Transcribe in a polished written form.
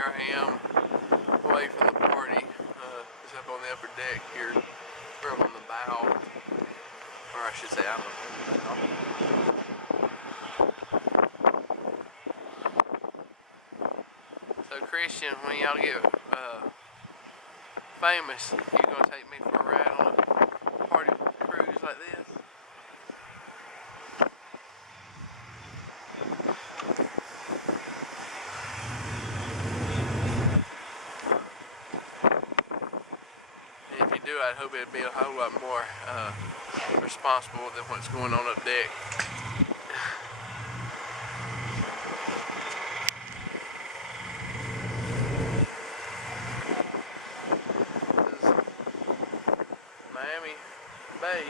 here I am, away from the party. Just up on the upper deck here. We're up on the bow, or I should say I'm up on the bow. So Christian, when y'all get famous, you gonna take me for a ride on a party cruise like this? And if you do, I'd hope it'd be a whole lot more responsible than what's going on up deck. Miami Bay.